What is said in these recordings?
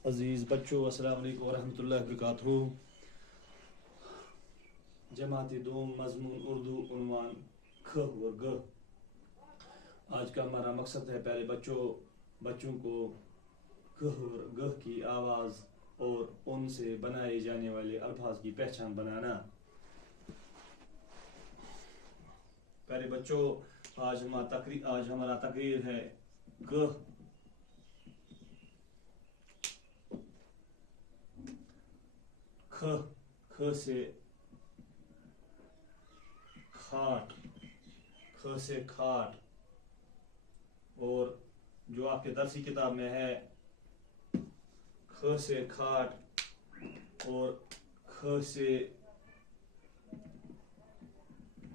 अजीज़ बच्चों, अस्सलाम वालेकुम वरहमतुल्लाहि वबरकातुहू। जमाती दूम मजमून उर्दू उन्वान ख और ग। आज का हमारा मकसद है प्यारे बच्चों को ख और ग की आवाज़ और उनसे बनाए जाने वाले अल्फाज की पहचान बनाना। प्यारे बच्चों, आज हमारा तकरीर है ग। ख ख से खाट, ख से खाट। और जो आपके दरसी किताब में है ख से खाट और ख से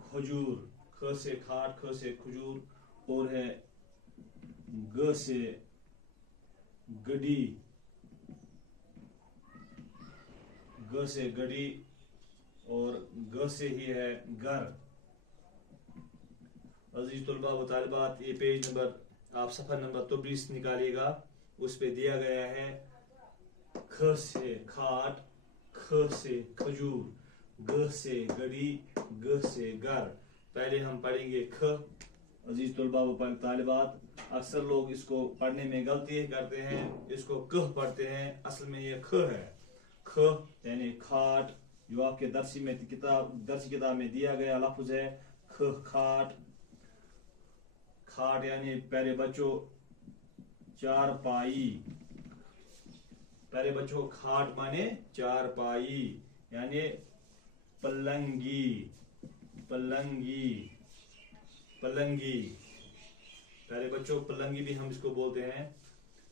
खजूर, ख से खाट, ख से खजूर। और है ग से गडी, ग से गडी और ग से ही है घर। अजीज तुलबा व तालिबात, ये पेज नंबर आप सफ़र नंबर 23 निकालिएगा। उस पे दिया गया है ख से खाट, ख से खजूर, ग से गड़ी, ग से घर। पहले हम पढ़ेंगे ख। अजीज तुलबा व तालिबात, अक्सर लोग इसको पढ़ने में गलती करते हैं, इसको कह पढ़ते हैं, असल में ये ख है। ख यानी खाट, जो आपके दरसी किताब में दिया गया लफ्ज है ख खाट। खाट यानी प्यारे बच्चों चारपाई। प्यारे बच्चों, खाट माने चारपाई यानी पलंगी, पलंगी, पलंगी। प्यारे बच्चों, पलंगी भी हम इसको बोलते हैं।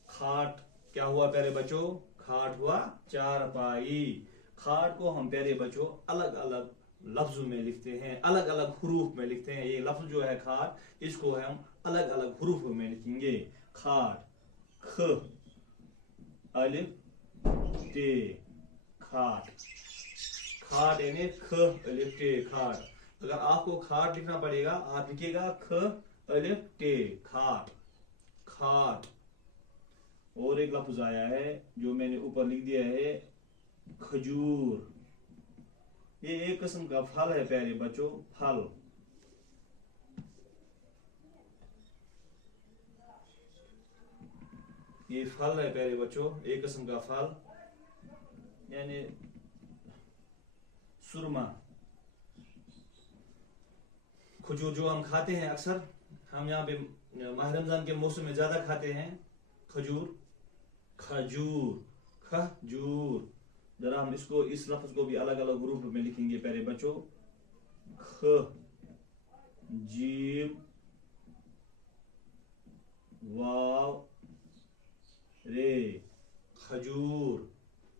खाट क्या हुआ प्यारे बच्चों? खाट हुआ चारपाई। खाट को हम प्यारे बच्चों अलग अलग लफ्जों में लिखते हैं, अलग अलग हरूफ में लिखते हैं। ये लफ्ज जो है खाट, इसको हम अलग अलग हरूफ में लिखेंगे। खाट, ख अलिफ टे, खाट। खाट यानी ख अलिफ टे, खाट। अगर आपको खाट लिखना पड़ेगा, आप लिखिएगा ख अलिफ टे, खाट, खाट। और एक लफ्ज आया है जो मैंने ऊपर लिख दिया है खजूर। ये एक किस्म का फल है प्यारे बच्चों, फल। ये फल है प्यारे बच्चों, एक किस्म का फल यानी सुरमा। खजूर जो हम खाते हैं अक्सर, हम यहाँ पे माह रमजान के मौसम में ज्यादा खाते हैं खजूर, खजूर, खजूर। जरा हम इस लफ्ज को भी अलग अलग रूप में लिखेंगे प्यारे बच्चों। ख जीम वाव रे, खजूर,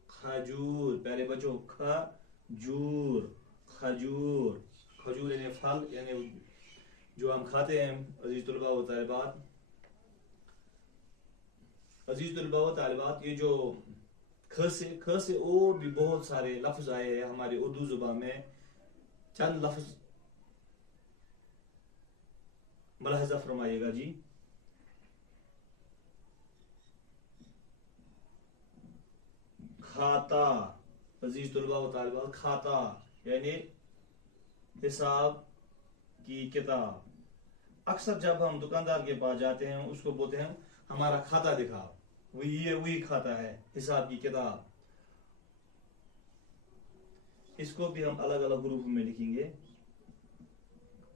खजूर। प्यारे बच्चों खजूर, खजूर। खजूर यानी फल, यानी जो हम खाते हैं। अजीज तुलबा व तालिबात, अजीज तुलबा व तालिबात, ये जो ख से और भी बहुत सारे लफ्ज आए हैं हमारी उर्दू जुबान में। चंद लफ्ज मुलाहजा फरमाइएगा जी। खाता, अजीज तुलबा व तालिबात, खाता यानी हिसाब की किताब। अक्सर जब हम दुकानदार के पास जाते हैं, उसको बोलते हैं हमारा खाता दिखाओ, वही खाता है, हिसाब की किताब। इसको भी हम अलग अलग ग्रुप में लिखेंगे।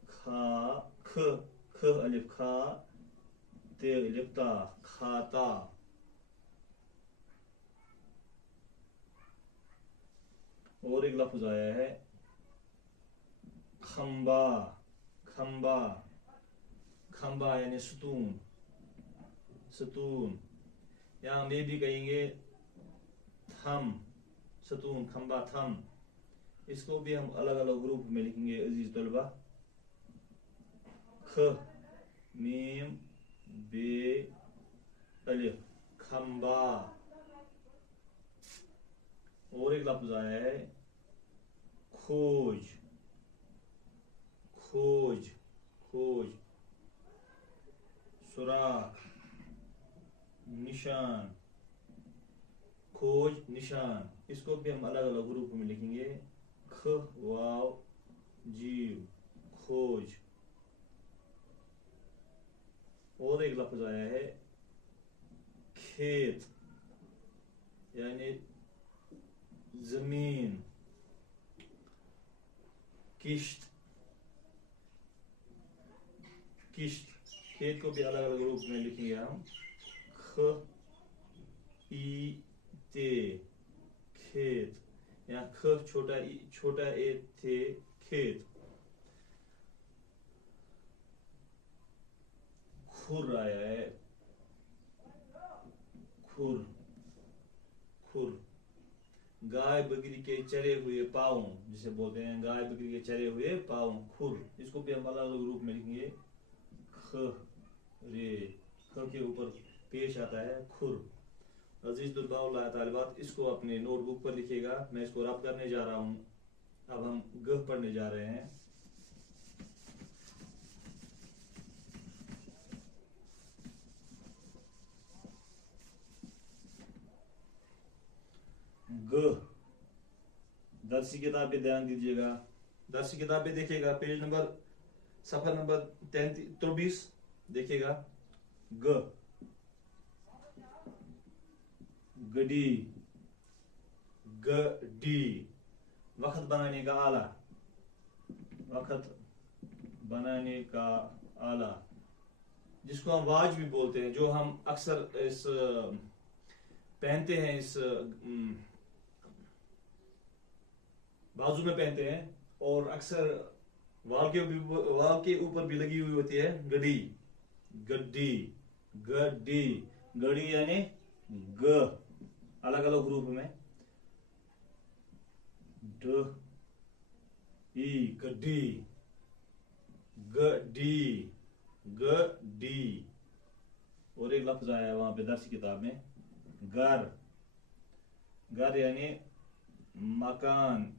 खा, ख, ख अलिफ खा, ते अलिफ ता, खाता। और एक लफ्ज आया है खंबा, खंबा, खंबा यानी सतून, सतून। या हम ये भी कहेंगे थम, सतून, खंबा, थम। इसको भी हम अलग अलग ग्रुप में लिखेंगे अजीज तलबा। ख मीम बे अलिफ, खंबा। और एक लफ्ज आया है खोज, खोज, खोज, सुराख, निशान, खोज निशान, इसको भी हम अलग अलग ग्रुप में लिखेंगे। ख वाव जीव खोज। और एक लफ्ज आया है खेत, यानी जमीन। किश्त, किश्त, खेत को भी अलग अलग रूप में लिखेंगे हम। ख ई ते खेत, यहाँ ख छोटा ए थे खेत। खुर आया है, खुर, खुर। गाय बकरी के चरे हुए पाँव, जिसे बोलते हैं गाय बकरी के चरे हुए पाँव, खुर। इसको भी हम अलग अलग रूप में लिखेंगे। ख रे, ख के ऊपर पेश आता है खुर। अजीज दुर्बा तालिबात, इसको अपने नोटबुक पर लिखिएगा। मैं इसको रब करने जा रहा हूँ। अब हम गह पढ़ने जा रहे हैं। ग, दरसी किताब पे ध्यान दीजिएगा। दरसी किताब पे देखिएगा, पेज नंबर, सफर नंबर 23 देखिएगा। ग, गडी, गडी। वक्त बनाने का आला, वक्त बनाने का आला, जिसको हम वाज भी बोलते हैं, जो हम अक्सर इस पहनते हैं, इस बाजू में पहनते हैं, और अक्सर वाल के ऊपर भी लगी हुई होती है। गड्डी, गड्डी, गड्डी, गड़ी यानी ग, अलग अलग ग्रुप में। ड ई गड्डी, गड्डी, गड्डी। और एक लफ्ज आया है वहां पे दर्स किताब में, घर, घर यानी मकान,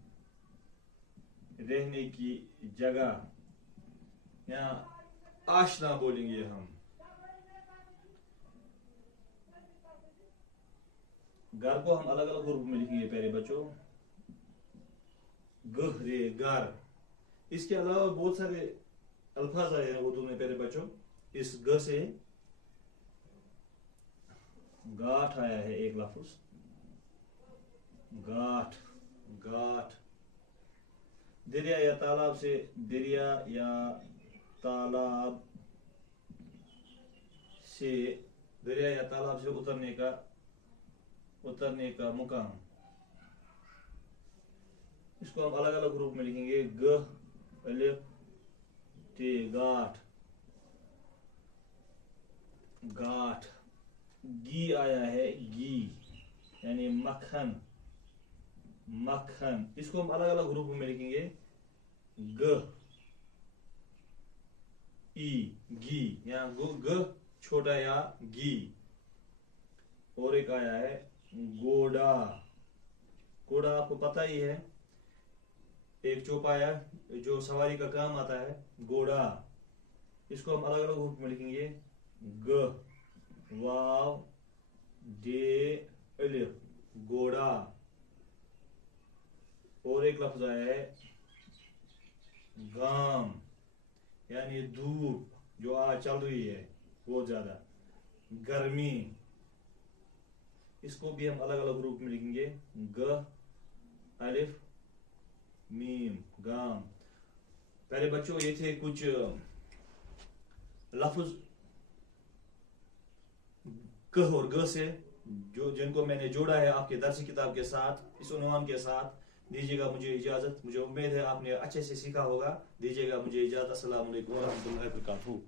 रहने की जगह। यहाँ आशना बोलेंगे हम। घर को हम अलग अलग ग्रुप में लिखेंगे प्यारे बच्चों। गहरे, घर। इसके अलावा बहुत सारे अल्फाज आए हैं उर्दू में प्यारे बच्चों। इस ग से गाठ आया है एक लफ्ज, गाठ, गाठ। दरिया या तालाब से, दरिया या तालाब से, दरिया या तालाब से उतरने का मुकाम। इसको हम अलग अलग ग्रुप में लिखेंगे। ग अलिफ ते गाठ, गाठ। गी आया है, गी यानी मक्खन, मक्खन। इसको हम अलग अलग ग्रुप में लिखेंगे। ग ई गी, यहाँ ग छोटा या गी। और एक आया है घोड़ा, घोड़ा आपको पता ही है, एक चौपाया जो सवारी का काम आता है, घोड़ा। इसको हम अलग अलग ग्रुप में लिखेंगे। ग वाव डे अलिफ, घोड़ा। और एक लफ्ज आया है गाम, यानी धूप जो आज चल रही है बहुत ज्यादा, गर्मी। इसको भी हम अलग अलग ग्रुप में लिखेंगे। ग अलिफ मीम, गाम। पहले बच्चों ये थे कुछ लफ्ज क और ग से, जो जिनको मैंने जोड़ा है आपके दर्सी किताब के साथ, इस उन्वान के साथ। दीजिएगा मुझे इजाजत। मुझे उम्मीद है आपने अच्छे से सीखा होगा। दीजिएगा मुझे इजाजत। अस्सलाम वालेकुम व रहमतुल्लाहि व बरकातहू।